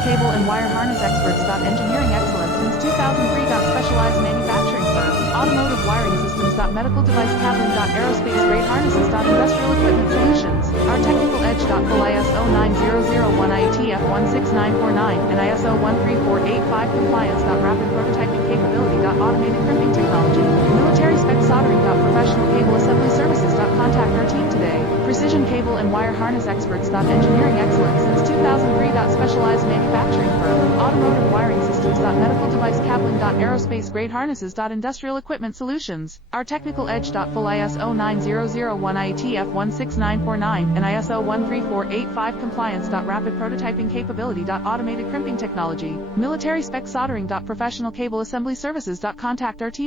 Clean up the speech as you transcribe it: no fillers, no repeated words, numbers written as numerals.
Cable and Wire Harness Experts. Engineering excellence since 2003. Specialized manufacturing firm. Automotive wiring systems. Medical device cabling. Aerospace grade harnesses. Industrial equipment solutions. Our technical edge. Full ISO 9001 IATF 16949 and ISO 13485 compliance. Rapid prototyping capability. Automated crimping technology. Military spec soldering. Professional cable assembly services. Contact our team today. Precision Cable and Wire Harness Experts. Engineering excellence since 2003. Specialized manufacturing firm. Automotive wiring systems. Medical device cabling. Aerospace grade harnesses. Industrial equipment solutions. Our technical edge. Full ISO 9001 IATF 16949 and ISO 13485 compliance. Rapid prototyping capability. Automated crimping technology. Military spec soldering. Professional cable assembly services. Contact our team.